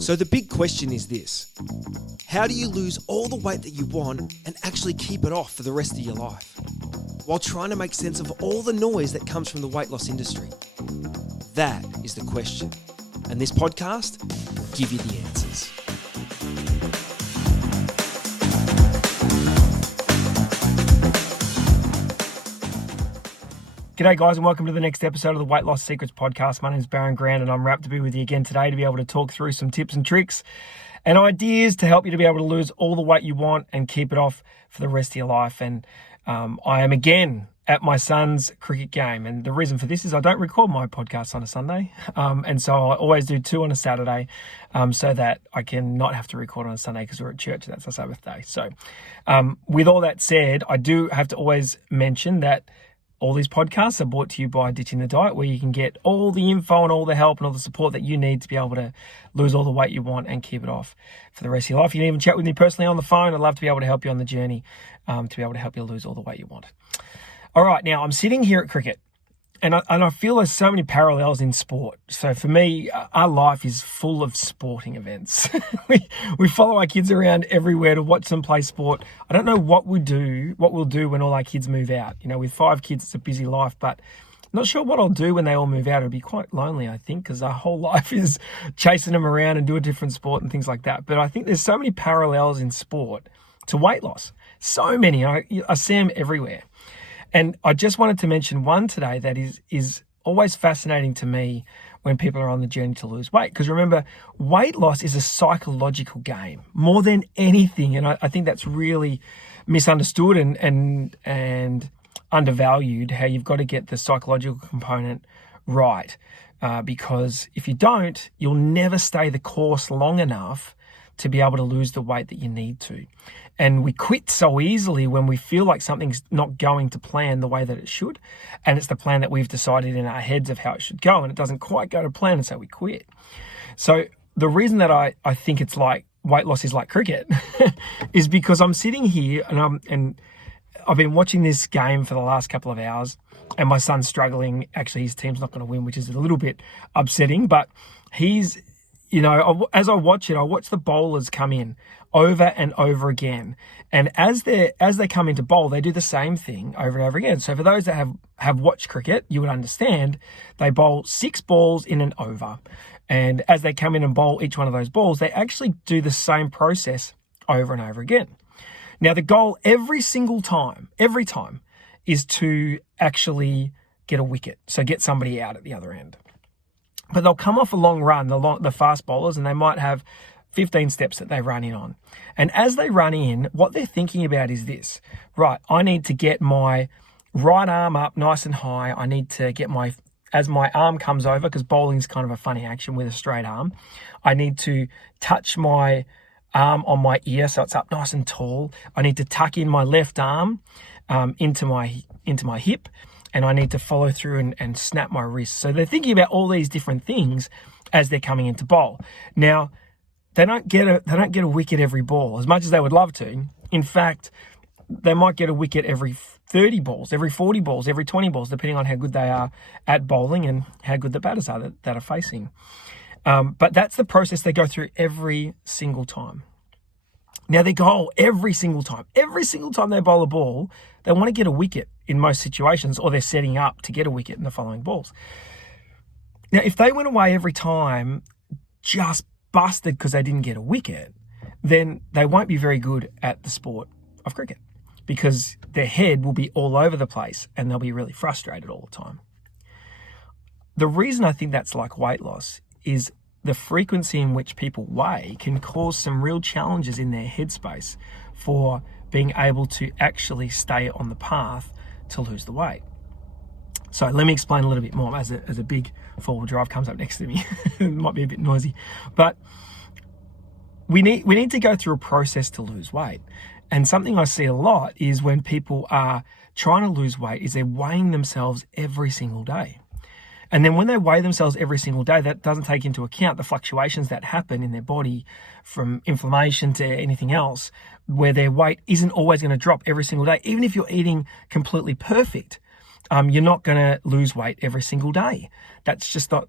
So the big question is this: how do you lose all the weight that you want and actually keep it off for the rest of your life, while trying to make sense of all the noise that comes from the weight loss industry? That is the question. And this podcast will give you the answers. G'day guys, and welcome to the next episode of the Weight Loss Secrets podcast. My name is Baron Grant and I'm wrapped to be with you again today to be able to talk through some tips and tricks and ideas to help you to be able to lose all the weight you want and keep it off for the rest of your life. And I am again at my son's cricket game, and the reason for this is I don't record my podcast on a Sunday, and so I always do two on a Saturday, so that I can not have to record on a Sunday because we're at church. That's our Sabbath day. So with all that said, I do have to always mention that all these podcasts are brought to you by Ditching the Diet, where you can get all the info and all the help and all the support that you need to be able to lose all the weight you want and keep it off for the rest of your life. You can even chat with me personally on the phone. I'd love to be able to help you on the journey to be able to help you lose all the weight you want. All right, now I'm sitting here at cricket, and I feel there's so many parallels in sport. So for me, our life is full of sporting events. we follow our kids around everywhere to watch them play sport. I don't know what we'll do when all our kids move out. You know, with 5 kids, it's a busy life, but not sure what I'll do when they all move out. It'll be quite lonely, I think, because our whole life is chasing them around and do a different sport and things like that. But I think there's so many parallels in sport to weight loss. So many. I see them everywhere. And I just wanted to mention one today that is always fascinating to me when people are on the journey to lose weight. Because remember, weight loss is a psychological game more than anything. And I think that's really misunderstood and undervalued, how you've got to get the psychological component right. Because if you don't, you'll never stay the course long enough to be able to lose the weight that you need to. And we quit so easily when we feel like something's not going to plan the way that it should. And it's the plan that we've decided in our heads of how it should go, and it doesn't quite go to plan, and so we quit. So the reason that I think it's like weight loss is like cricket is because I'm sitting here and I've been watching this game for the last couple of hours, and my son's struggling. Actually, his team's not going to win, which is a little bit upsetting, but he's, you know, as I watch the bowlers come in over and over again. And as they come into bowl, they do the same thing over and over again. So for those that have watched cricket, you would understand they bowl 6 balls in an over. And as they come in and bowl each one of those balls, they actually do the same process over and over again. Now, the goal every time, is to actually get a wicket. So get somebody out at the other end. But they'll come off a long run, the fast bowlers, and they might have 15 steps that they run in on. And as they run in, what they're thinking about is this: right, I need to get my right arm up nice and high. I need to get as my arm comes over, because bowling is kind of a funny action with a straight arm, I need to touch my arm on my ear so it's up nice and tall. I need to tuck in my left arm into my hip, and I need to follow through and snap my wrist. So they're thinking about all these different things as they're coming into bowl. Now, they don't get a wicket every ball as much as they would love to. In fact, they might get a wicket every 30 balls, every 40 balls, every 20 balls, depending on how good they are at bowling and how good the batters are that are facing. But that's the process they go through every single time. Now, their goal every single time they bowl a ball, they want to get a wicket in most situations, or they're setting up to get a wicket in the following balls. Now, if they went away every time just busted because they didn't get a wicket, then they won't be very good at the sport of cricket, because their head will be all over the place and they'll be really frustrated all the time. The reason I think that's like weight loss is the frequency in which people weigh can cause some real challenges in their headspace for being able to actually stay on the path to lose the weight. So let me explain a little bit more as a big four-wheel drive comes up next to me. It might be a bit noisy, but we need to go through a process to lose weight. And something I see a lot is when people are trying to lose weight is they're weighing themselves every single day. And then when they weigh themselves every single day, that doesn't take into account the fluctuations that happen in their body, from inflammation to anything else, where their weight isn't always going to drop every single day. Even if you're eating completely perfect, you're not going to lose weight every single day. That's just not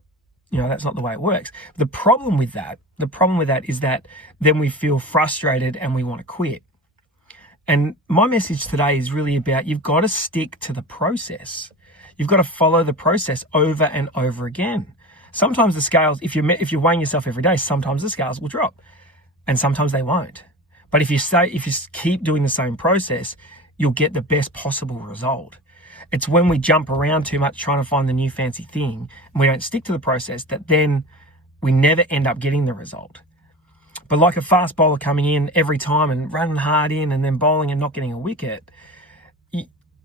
that's not the way it works. The problem with that is that then we feel frustrated and we want to quit. And my message today is really about, you've got to stick to the process. You've got to follow the process over and over again. Sometimes the scales, if you're weighing yourself every day, sometimes the scales will drop and sometimes they won't. But if you keep doing the same process, you'll get the best possible result. It's when we jump around too much trying to find the new fancy thing and we don't stick to the process that then we never end up getting the result. But like a fast bowler coming in every time and running hard in and then bowling and not getting a wicket,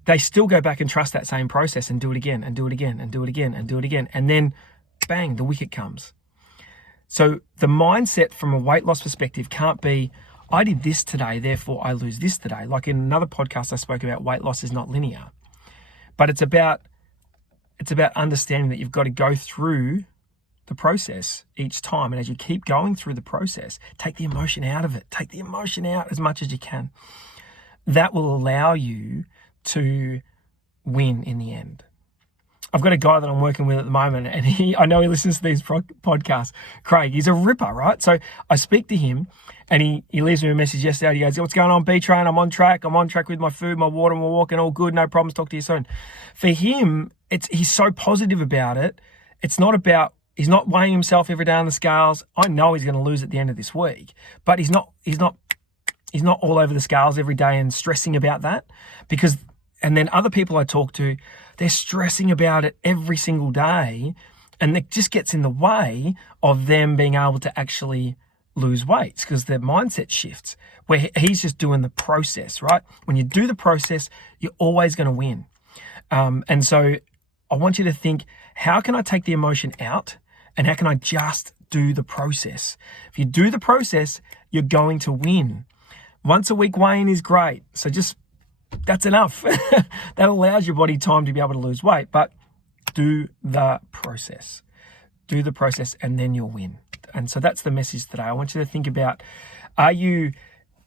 they still go back and trust that same process and do it again and do it again and do it again and do it again. And then bang, the wicket comes. So the mindset from a weight loss perspective can't be, I did this today, therefore I lose this today. Like in another podcast I spoke about, weight loss is not linear. But it's about understanding that you've got to go through the process each time. And as you keep going through the process, take the emotion out of it. Take the emotion out as much as you can. That will allow you to win in the end. I've got a guy that I'm working with at the moment, and I know he listens to these podcasts. Craig, he's a ripper, right? So I speak to him, and he leaves me a message yesterday. He goes, what's going on, B-Train? I'm on track. I'm on track with my food, my water, my walking, all good, no problems. Talk to you soon. For him, he's so positive about it. It's not about, he's not weighing himself every day on the scales. I know he's going to lose at the end of this week, but he's not all over the scales every day and stressing about that, because, and then other people I talk to, they're stressing about it every single day, and it just gets in the way of them being able to actually lose weight because their mindset shifts, where he's just doing the process, right? When you do the process, you're always going to win. And so I want you to think, how can I take the emotion out and how can I just do the process? If you do the process, you're going to win. Once a week weighing is great. So that's enough. That allows your body time to be able to lose weight, but do the process. Do the process and then you'll win. And so that's the message today. I want you to think about, are you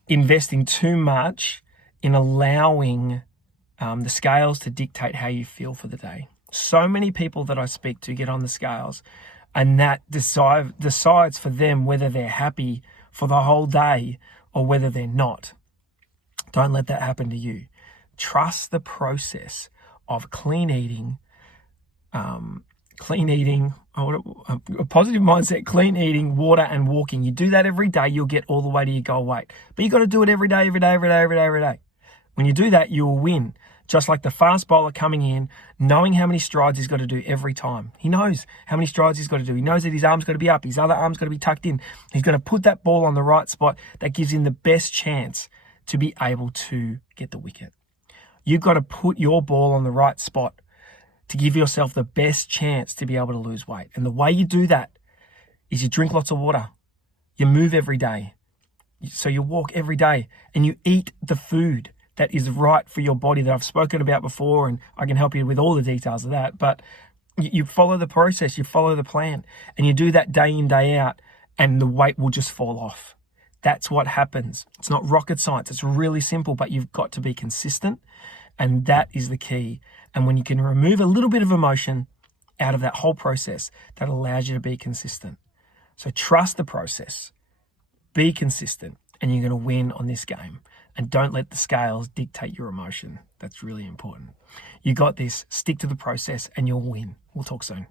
investing too much in allowing the scales to dictate how you feel for the day? So many people that I speak to get on the scales and that decides for them whether they're happy for the whole day or whether they're not. Don't let that happen to you. Trust the process of clean eating, a positive mindset, clean eating, water and walking. You do that every day, you'll get all the way to your goal weight. But you got to do it every day. When you do that, you will win. Just like the fast bowler coming in, knowing how many strides he's got to do every time. He knows how many strides he's got to do. He knows that his arm's got to be up, his other arm's got to be tucked in. He's going to put that ball on the right spot. That gives him the best chance to be able to get the wicket. You've got to put your ball on the right spot to give yourself the best chance to be able to lose weight. And the way you do that is you drink lots of water. You move every day. So you walk every day and you eat the food that is right for your body that I've spoken about before, and I can help you with all the details of that. But you follow the process, you follow the plan, and you do that day in, day out, and the weight will just fall off. That's what happens. It's not rocket science. It's really simple, but you've got to be consistent, and that is the key. And when you can remove a little bit of emotion out of that whole process, that allows you to be consistent. So trust the process, be consistent, and you're going to win on this game. And don't let the scales dictate your emotion. That's really important. You got this. Stick to the process and you'll win. We'll talk soon.